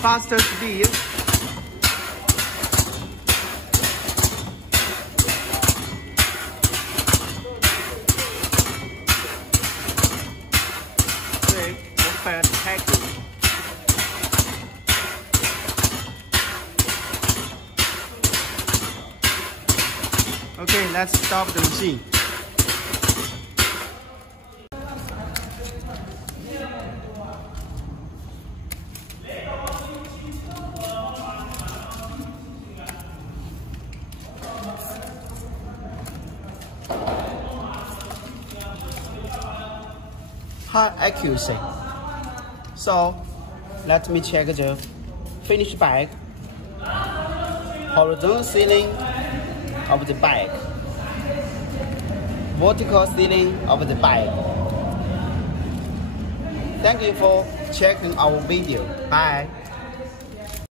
Faster speed. Quick, open package. Okay, let's stop the machine. High accuracy. So let me check the finished bag. Horizontal sealing of the bag. Vertical sealing of the bag. Thank you for checking our video. Bye.